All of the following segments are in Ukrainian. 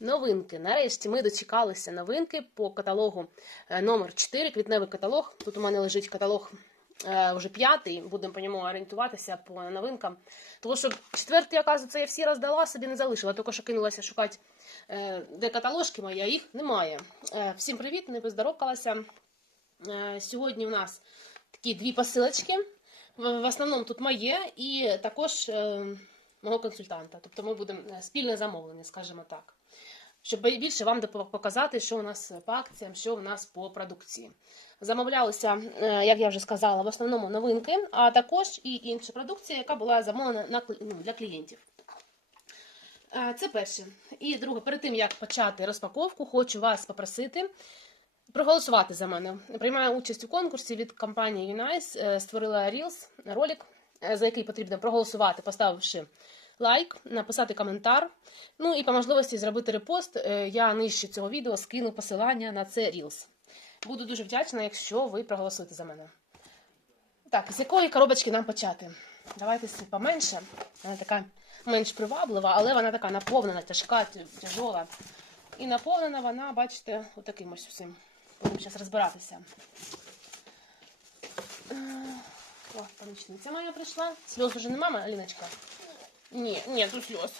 Новинки. Нарешті ми дочекалися новинки по каталогу е, номер 4, квітневий каталог. Тут у мене лежить каталог е, вже п'ятий, будемо по ньому орієнтуватися по новинкам. Тому що четвертий, оказується, я всі роздала, собі не залишила, тільки що кинулася шукати, е, де каталожки мої, а їх немає. Всім привіт, не поздоровкалася. Сьогодні в нас такі дві посилочки. В основному тут моє і також мого консультанта. Тобто ми будемо спільне замовлення, скажімо так. Щоб більше вам показати, що у нас по акціям, що у нас по продукції. Замовлялися, е, як я вже сказала, в основному новинки, а також і інша продукція, яка була замовлена ну, для клієнтів. Е, Це перше. І друге, перед тим як почати розпаковку, хочу вас попросити проголосувати за мене. Приймаю участь у конкурсі від компанії Unice. Е, Створила Reels, ролик, за який потрібно проголосувати, поставивши лайк, написати коментар. Ну і по можливості зробити репост. Е, Я нижче цього відео скину посилання на це Reels. Буду дуже вдячна, якщо ви проголосуєте за мене. Так, з якої коробочки нам почати? Давайте поменше. Вона така менш приваблива, але вона така наповнена, тяжка, тя- тяжола. І наповнена вона, бачите, отаким ось усім. Будемо зараз розбиратися. Е, О, помічниця моя прийшла. Сльоз уже нема, Аліночка? Ні, ні, тут сльоз.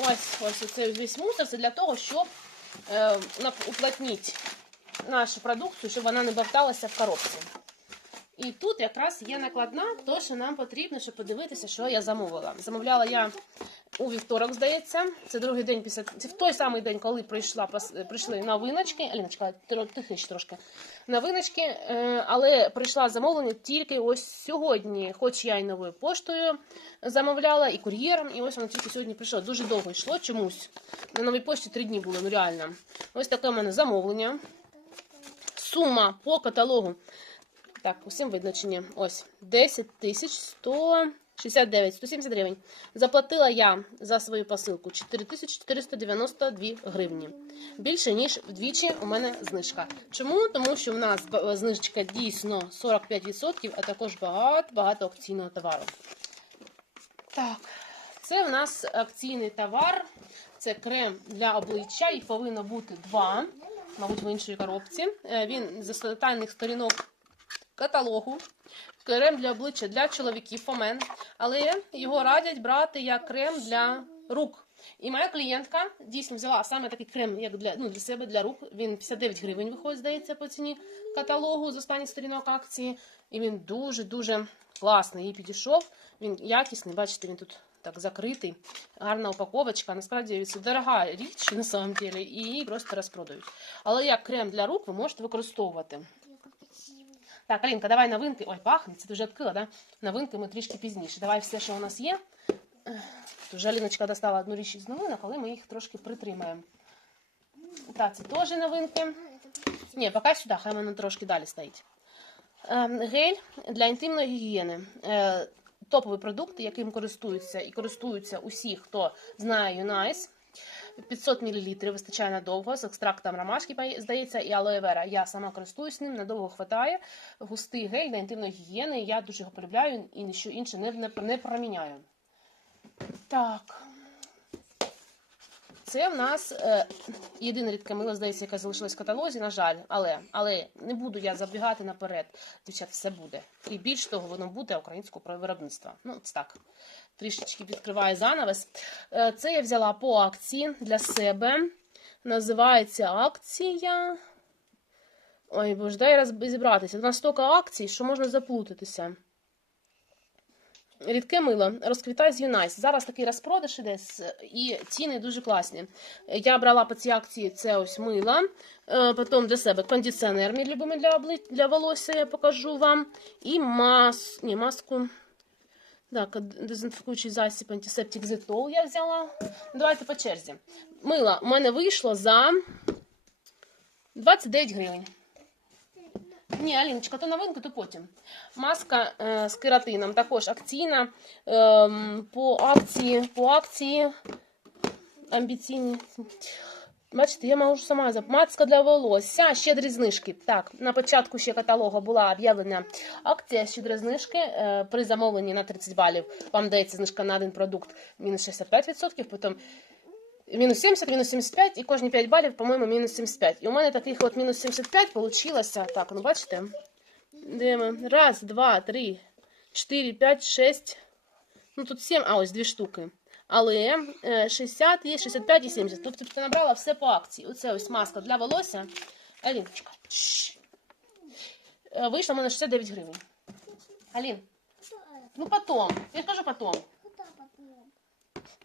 Ось, ось оцей весь мусор. Це для того, щоб е, уплотнити нашу продукцію, щоб вона не бовталася в коробці. І тут якраз є накладна, то що нам потрібно, щоб подивитися, що я замовила. Замовляла я у вівторок, здається. Це другий день після це в той самий день, коли прийшла прийшли новиночки. Аліночка, тихіше трошки. Новиночки, е, але прийшла замовлення тільки ось сьогодні. Хоч я і новою поштою замовляла, і кур'єром, і ось воно тільки сьогодні прийшло. Дуже довго йшло чомусь. На новій пошті три дні було, ну реально. Ось таке в мене замовлення. Сума по каталогу. Так, усім ні? Ось 10 тисяч 169, 170 гривень. Заплатила я за свою посилку 4492 гривні. Більше, ніж вдвічі у мене знижка. Чому? Тому що в нас знижка дійсно 45%, а також багато-багато акційного товару. Так, це в нас акційний товар. Це крем для обличчя. Їх повинно бути два, мабуть, в іншій коробці. Е, Він з останніх сторінок каталогу. Крем для обличчя для чоловіків фомен, але його радять брати як крем для рук. І моя клієнтка дійсно взяла саме такий крем, як для, ну, для себе, для рук. Він 59 гривень виходить, здається, по ціні каталогу з останніх сторінок акції. І він дуже-дуже класний. Їй підійшов. Він якісний, бачите, він тут так закритий. Гарна упаковочка. Насправді це дорога річ на самом деле, і її просто розпродають. Але як крем для рук ви можете використовувати. Так, Алінка, давай новинки. Ой, пахне, це ти вже відкрила, да? Новинки ми трішки пізніше. Давай все, що у нас є. Вже Аліночка достала одну річ із новинок, але ми їх трошки притримаємо. Так, це теж новинки. Ні, поки сюди, хай воно трошки далі стоїть. Ем, Гель для інтимної гігієни. Е, Топовий продукт, яким користуються і користуються усі, хто знає Юнайс. 500 мл вистачає надовго з екстрактом ромашки, здається, і алоe вера. Я сама користуюсь ним, надовго хватає. Густий гель для інтимної гігієни. Я дуже його полюбляю і ніщо інше не, не, не проміняю. Так. Це в нас е, єдине рідке мило, здається, яке залишилось в каталозі, на жаль, але, але не буду я забігати наперед. Дівчат, все буде. І більш того, воно буде українського виробництва. Ну, це так. Трішечки відкриваю занавес. Е, Це я взяла по акції для себе. Називається акція. Ой, боже, дай розібратися. У нас стільки акцій, що можна заплутатися. Рідке мило, розквітай з Юнайс. Зараз такий розпродаж іде і ціни дуже класні. Я брала по цій акції це ось мило, е, потім для себе кондиціонер, мій любимий для, для волосся, я покажу вам. І мас... Ні, маску. Так, дезінфікуючий засіб антисептик Зетол я взяла. Давайте по черзі. Мило у мене вийшло за 29 гривень. Ні, Аліночка, то новинка, то потім. Маска е, з кератином також акційна. Ем, по акції, по акції амбіційні. Бачите, я можу сама зап... Для волосся, щедрі знижки. Так, на початку ще каталогу була об'явлена акція щедрі знижки. Е, при замовленні на 30 балів вам дається знижка на один продукт мінус 65%, потім мінус 70, мінус 75, і кожні 5 балів, по-моєму, мінус 75. І у мене таких от мінус 75 получилося. Так, ну бачите? Ми? Раз, два, три, чотири, п'ять, шесть. Ну тут 7, а ось дві штуки. Але е, 60 є, 65 і 70. Тобто ти набрала все по акції. Оце ось маска для волосся. Аліночка. Е, Вийшло в мене 69 гривень. Алін, ну потом. Я ж кажу потом.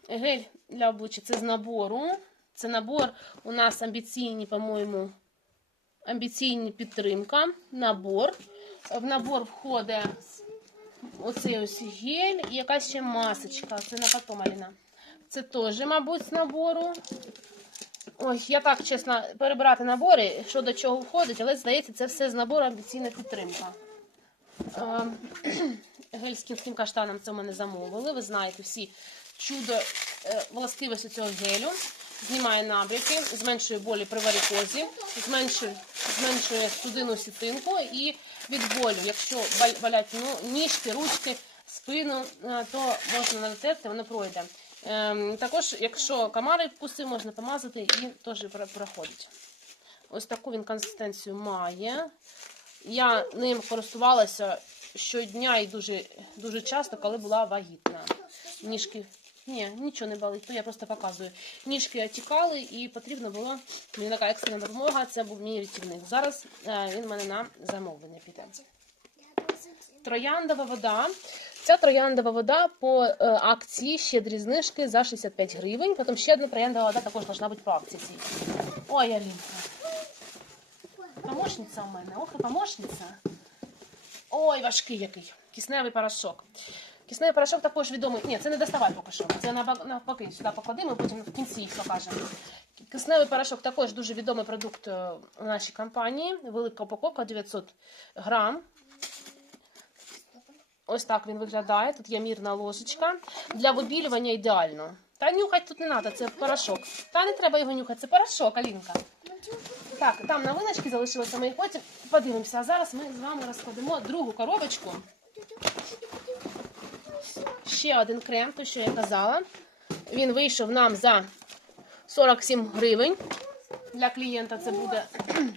Гель для обличчя це з набору. Це набор у нас амбіційні, по-моєму, амбіційні підтримка. Набор. В набор входить оцей ось гель і якась ще масочка. Це на потом, Аліна. Це теж, мабуть, з набору. Ой, я так чесно перебирати набори, що до чого входить, але здається, це все з набору амбіційна підтримка. Ем, Гель з кінським каштаном це в мене замовили. Ви знаєте всі чудо е, властивості цього гелю. Знімає набряки, зменшує болі при варикозі, зменшує, зменшує судинну сітинку і від болю. Якщо болять ну, ніжки, ручки, спину, е, то можна натерти, воно пройде. Ем, також, якщо комари вкусив, можна помазати і теж проходить. Ось таку він консистенцію має. Я ним користувалася щодня і дуже, дуже часто, коли була вагітна. Ніжки. Ні, нічого не болить, то я просто показую. Ніжки отікали і потрібно було мені така екстрена допомога. Це був мій рятівник. Зараз е, він в мене на замовлення піде. Трояндова вода. Ця трояндова вода по е, акції щедрі знижки за 65 гривень. Потім ще одна трояндова вода також должна бути по акції. Ой, Алінка. Помощниця у мене. Ох, і помощниця. Ой, важкий який. Кисневий порошок. Кисневий порошок також відомий. Ні, це не доставай поки що. Це навпак- навпаки сюди покладемо, потім в кінці їх покажемо. Кисневий порошок також дуже відомий продукт е, у нашій компанії. Велика упаковка 900 грам. Ось так він виглядає. Тут є мірна ложечка. Для вибілювання ідеально. Та нюхати тут не треба, це порошок. Та не треба його нюхати, це порошок, Алінка. Так, там новиночки залишилися, ми їх потім подивимося. А зараз ми з вами розкладемо другу коробочку. Ще один крем, то що я казала. Він вийшов нам за 47 гривень. Для клієнта це буде.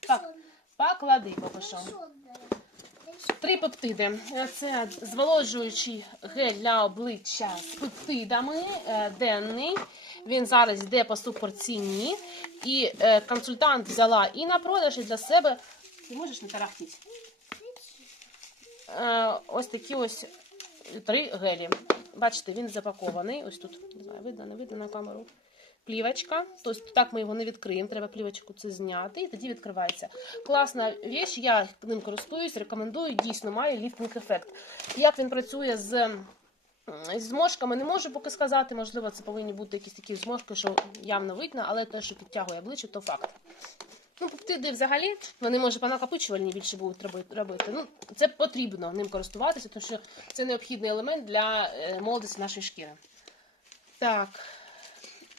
Так, поклади поки що. Три пептиди. Це зволожуючий гель для обличчя з пептидами е, денний. Він зараз йде по суперціні. І е, консультант взяла і на продаж, і для себе. Ти можеш не тарахтіти? Е, ось такі ось три гелі. Бачите, він запакований. Ось тут не знаю, видно, не видно на камеру. Плівочка. Тобто так ми його не відкриємо. Треба плівочку це зняти, і тоді відкривається. Класна річ, я ним користуюсь, рекомендую. Дійсно має ліфтинг ефект. Як він працює з. м, з не можу поки сказати. Можливо, це повинні бути якісь такі зморшки, що явно видно, але те, що підтягує обличчя, то факт. Ну, пептиди взагалі, вони може по накопичувальні більше будуть робити. Ну, це потрібно ним користуватися, тому що це необхідний елемент для е, молодості нашої шкіри. Так.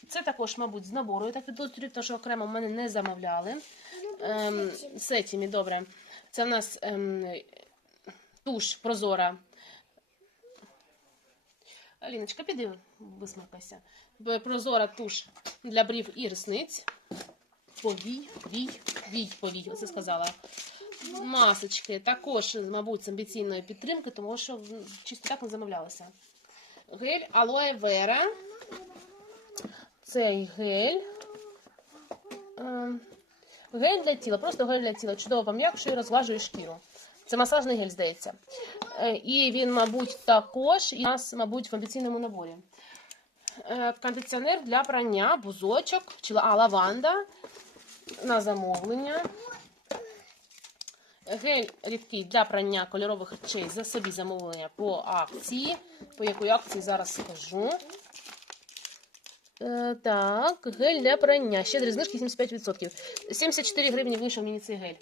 Це також, мабуть, з набору, я так підозрюю, тому що окремо в мене не замовляли. Ем, сетімі, добре. Це в нас ем, туш прозора. Аліночка, піди висмикайся. Прозора туш для брів і ресниць. Повій, вій, вій, повій, оце сказала. Масочки також, мабуть, з амбіційної підтримки, тому що чисто так не замовлялося. Гель алоe вера. Цей гель. Ем, Гель для тіла, просто гель для тіла. Чудово пом'якшує і розглажує шкіру. Це масажний гель, здається. Е, І він, мабуть, також і у нас, мабуть, в амбіційному наборі. Е, Кондиціонер для прання, бузочок, а, лаванда на замовлення. Гель рідкий для прання кольорових речей за собі замовлення по акції. По якої акції зараз скажу. Е, так, гель для прання. Щедрі знижки 75%. 74 гривні вийшов мені цей гель.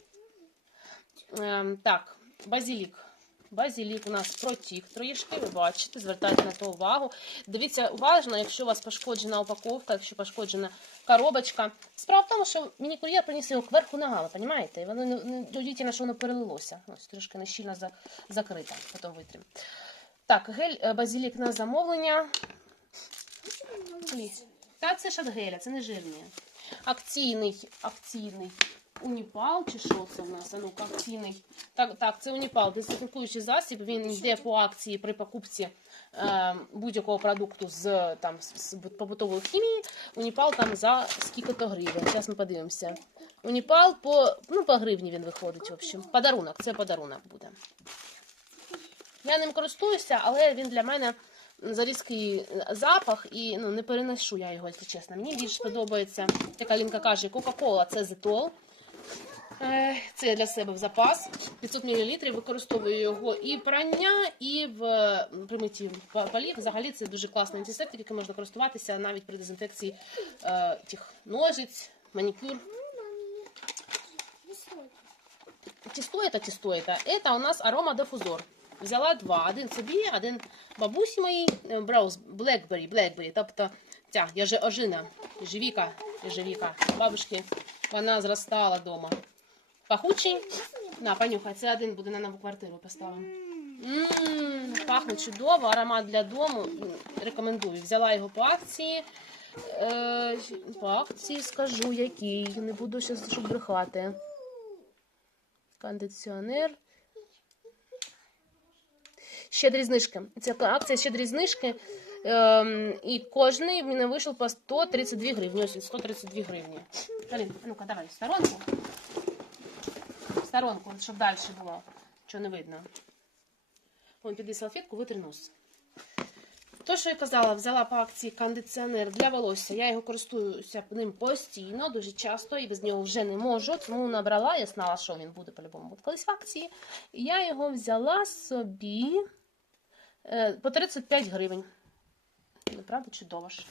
Ем, так, базілік. Базілік у нас протік троєшки, ви бачите, звертайте на то увагу. Дивіться уважно, якщо у вас пошкоджена упаковка, якщо пошкоджена коробочка. Справа в тому, що мені кур'єр приніс його кверху ногами, розумієте? І воно не, що воно перелилося. Ось трошки нещільно за, закрита, потім витрим. Так, гель е, базілік на замовлення. Та це шатгеля, це не жирні. Акційний, акційний уніпал, чи що це в нас? А ну-ка, акційний. Так, так, це уніпал, дезінфікуючий засіб. Він йде по акції при покупці будь-якого продукту з, там, з побутової хімії. Уніпал там за скільки-то гривень. Зараз ми подивимося. Уніпал по, ну, по гривні він виходить, в общем. Подарунок, це подарунок буде. Я ним користуюся, але він для мене за різкий запах і ну, не переношу я його, якщо чесно. Мені більше подобається, як Алінка каже, Кока-Кола це зетол. Е, Це я для себе в запас. 500 мл використовую його і в прання, і в м, примиті па- полів. Взагалі це дуже класний антисептик, яким можна користуватися навіть при дезінфекції е, тих ножиць, манікюр. Тісто это, тісто это. Это у нас аромадифузор. Взяла два. Один собі, один бабусі моїй. е, Браус, Блекбері, Блекбері. Тобто ця яже- ожина, ежевіка, ежевіка. Бабушки, вона зростала вдома. Пахучий. На, понюхай. Це один буде на нову квартиру поставимо. Ммм, пахне чудово, аромат для дому. Рекомендую. Взяла його по акції. Е, по акції скажу, який. Не буду зараз щоб брехати. Кондиціонер. Щедрі знижки. Це акція щедрі знижки. Ем, і кожний мені вийшов по 132 гривні. Ось він, 132 гривні. Алін, ну-ка, давай сторонку. Сторонку, щоб далі було. Що не видно. Вон, піди салфетку, витри нос. То, що я казала, взяла по акції кондиціонер для волосся. Я його користуюся ним постійно, дуже часто, і без нього вже не можу. Тому набрала, я знала, що він буде по-любому колись в акції. І я його взяла собі е, по 35 гривень. Ну, Правда, чудово ж.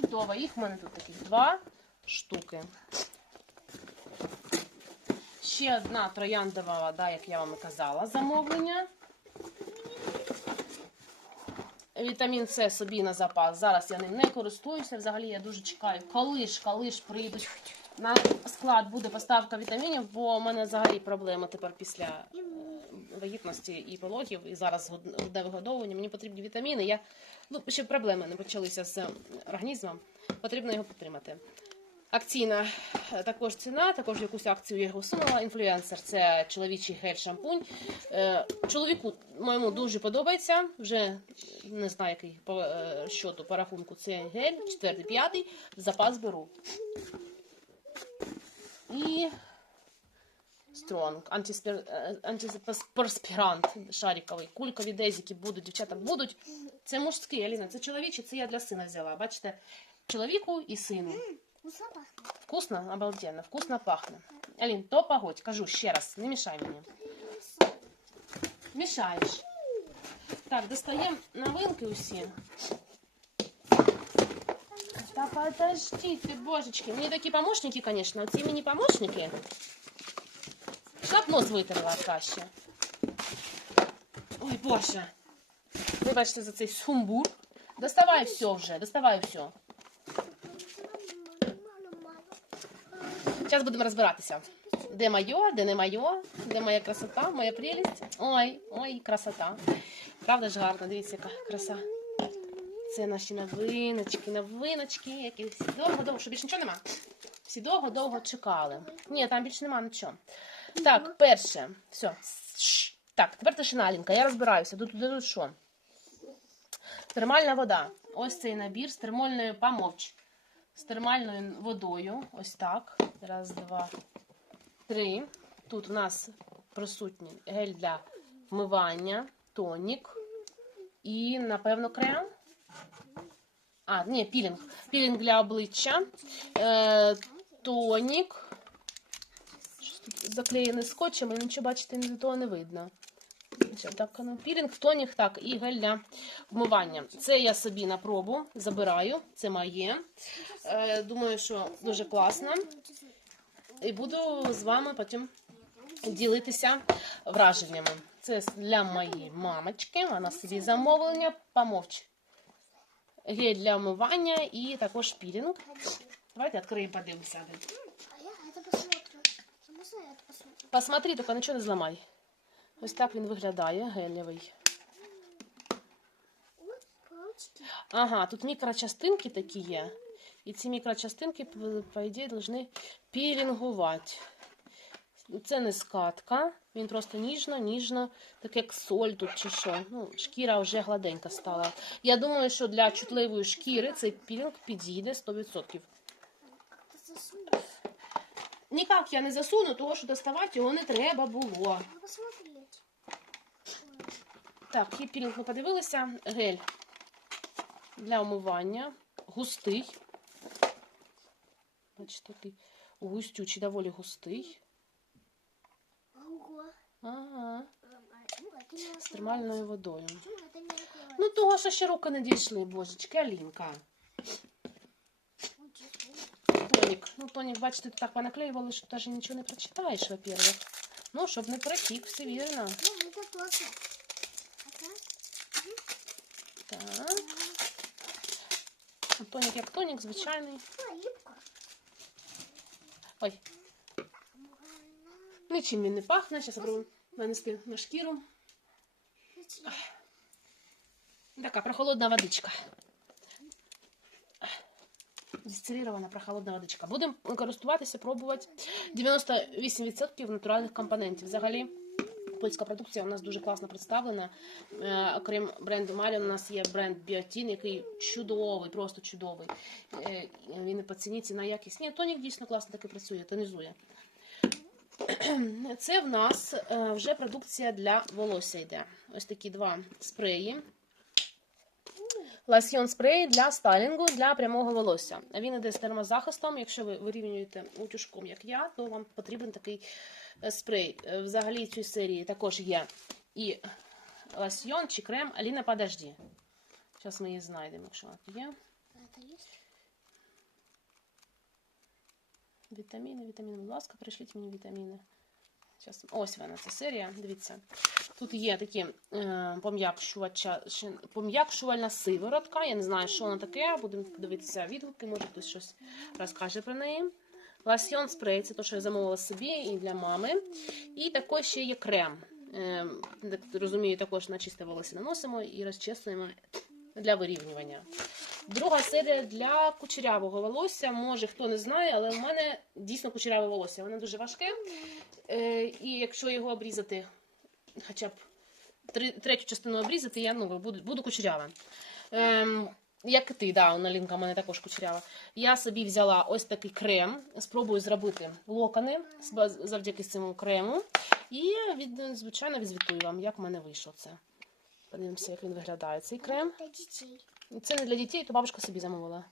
Чудово. Їх в мене тут таких два штуки. Ще одна трояндова вода, як я вам і казала, замовлення. Вітамін С собі на запас. Зараз я ним не користуюся. Взагалі я дуже чекаю, коли ж, коли ж прийдуть на склад буде поставка вітамінів, бо у мене взагалі проблема тепер після вагітності і пологів, і зараз грудне вигодовування. Мені потрібні вітаміни. Я ну ще проблеми не почалися з організмом. Потрібно його підтримати. Акційна е, також ціна, також якусь акцію я його сунула. Інфлюенсер це чоловічий гель-шампунь. Е, Чоловіку моєму дуже подобається. Вже не знаю, який по е, щоту по рахунку це гель, четвертий, п'ятий. В запас беру. І Стронг, антиперспірант шариковий. Кулькові дезіки будуть, дівчата будуть. Це мужський, Аліна, це чоловічий, це я для сина взяла. Бачите, чоловіку і сину. Вкусно пахнет. Вкусно, обалденно, вкусно пахне. Алін, то погодь, кажу ще раз, не мішай мені. Мішаєш. Так, достаємо новинки усі. Та подождите, божечки. Мені такі помощники, конечно. Оці мені помощники. Щоб нос витерла краще. Ой, боже. Вибачте за цей сумбур. Доставай все вже, доставай все. Зараз будемо розбиратися. Де моє, де не моє, де моя красота, моя прелість. Ой, ой, красота. Правда ж гарно, дивіться, яка краса. Це наші новиночки, новиночки, які всі довго-довго, що більше нічого нема. Всі довго-довго чекали. Ні, там більше нема нічого. Так, перше. Все. Так, тепер тишиналінка. Я розбираюся. Тут, тут що? Термальна вода. Ось цей набір з термальною помовч. З термальною водою. Ось так. Раз, два, три. Тут у нас присутній гель для вмивання, тонік і, напевно, крем. А, ні, пілінг. Пілінг для обличчя. Е, тонік. Тут заклеєне скотчем, і нічого бачити ні того не видно. Так, ну, пілінг, тонік, так, і гель для вмивання. Це я собі на пробу забираю, це моє. Е, думаю, що дуже класно. І буду з вами потім ділитися враженнями. Це для моєї мамочки. Вона собі замовлення помовч. Гель для вмивання і також пілінг. Давайте відкриємо, подивимося. А я посмотрю. Это посмотрю? Посмотри, тільки нічого не зламай. Ось так він виглядає, гелевий. Ага, тут мікрочастинки такі є. І ці мікрочастинки, по- ідеї, повинні пілінгувати. Це не скатка, він просто ніжно, ніжно, так як соль тут чи що. Ну, шкіра вже гладенька стала. Я думаю, що для чутливої шкіри цей пілінг підійде 100%. Как ты? Ніяк я не засуну, того що доставати його не треба було. Ну, Так, є пілінг ми подивилися. Гель для омивання. Густий. Бачите, такий густючий, доволі густий. Ого. Ага, Эм, а чему это не з термальною открывается? водою. Почему это не открывается? Ну, того, що ще руки не дійшли, божечки, Алінка. Ой, честно. Тонік. Ну, тонік, бачите, тут так понаклеювали, що навіть нічого не прочитаєш, во-первых. Ну, щоб не протік, все вірно. Ну, это классно. А так? Так. Ну, Тонік як тонік, звичайний. Ой, нічим він не пахне. Зараз спробуємо винести на шкіру. Така прохолодна водичка. Дистилірована прохолодна водичка. Будемо користуватися, пробувати 98% натуральних компонентів. Взагалі, польська продукція у нас дуже класно представлена. Е, окрім бренду Маріон, у нас є бренд Біотін, який чудовий, просто чудовий. Е, він і по ціні, ціна якість. Ні, тонік дійсно класно таки працює, тонізує. Це в нас е, вже продукція для волосся йде. Ось такі два спреї. Ласьйон спрей для стайлінгу для прямого волосся. Він іде з термозахистом. Якщо ви вирівнюєте утюжком, як я, то вам потрібен такий спрей. Е, Взагалі цій серії також є і ласьйон чи крем Аліна, подожди. Зараз ми її знайдемо, якщо вона є. Вітаміни, вітаміни, будь ласка, пришліть мені вітаміни. Щас. Ось вона, ця серія. Дивіться. Тут є такі е, пом'якшувальна сиворотка. Я не знаю, що вона таке. Будемо дивитися відгуки, може хтось щось розкаже про неї. Ласьйон спрей, це те, що я замовила собі і для мами. І також ще є крем. Розумію, також на чисте волосся наносимо і розчесуємо для вирівнювання. Друга серія для кучерявого волосся. Може хто не знає, але в мене дійсно кучеряве волосся. Воно дуже важке. Е, і якщо його обрізати, хоча б третю частину обрізати, я ну, буду, буду кучерява. Як і ти, да, Налінка, в мене також кучерява. Я собі взяла ось такий крем, спробую зробити локони завдяки цьому крему. І від, звичайно відзвітую вам, як в мене вийшло це. Подивимося, як він виглядає. Цей крем. Для детей. Це не для дітей, то бабушка собі замовила.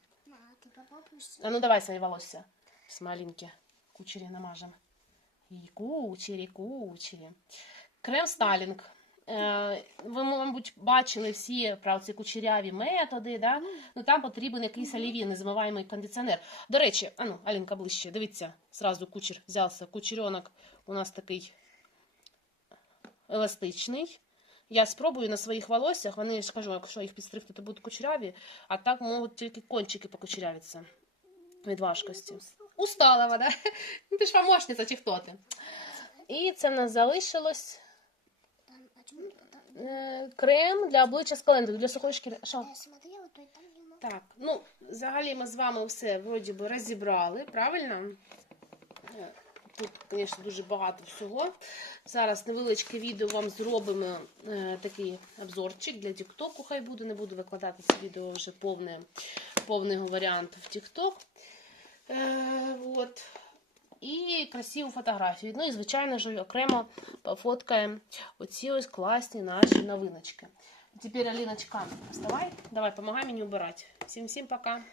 А, ну давай своє волосся. З маленьке. Кучері намажемо. І кучері, кучері. Крем Сталінг. Е, ви, мабуть, бачили всі про ці кучеряві методи, да? ну там потрібен якийсь олівій, незмиваємий кондиціонер. До речі, а ну, Алінка ближче, дивіться, зразу кучер взявся. Кучеренок у нас такий еластичний. Я спробую на своїх волоссях, вони ж кажу, якщо їх підстригти, то будуть кучеряві, а так можуть тільки кончики покучерявитися від важкості. Устала вона. Ну, Ти ж помощниця чи хто ти. І це в нас залишилось Там, а чему там? е, крем для обличчя з календри, для сухої шкіри. Що? Я смотрела, то там нема. Так, ну, взагалі ми з вами все вроді би розібрали, правильно? Е, Тут, звісно, дуже багато всього. Зараз невеличке відео вам зробимо е, такий обзорчик для Тіктоку. Хай буде, не буду викладати це відео вже повне, повний варіант в Тікток. Е, от. І красиву фотографію. Ну і, звичайно ж, окремо пофоткаємо оці ось класні наші новиночки. Тепер, Аліночка, вставай. Давай, помогай мені убирати. Всім-всім пока.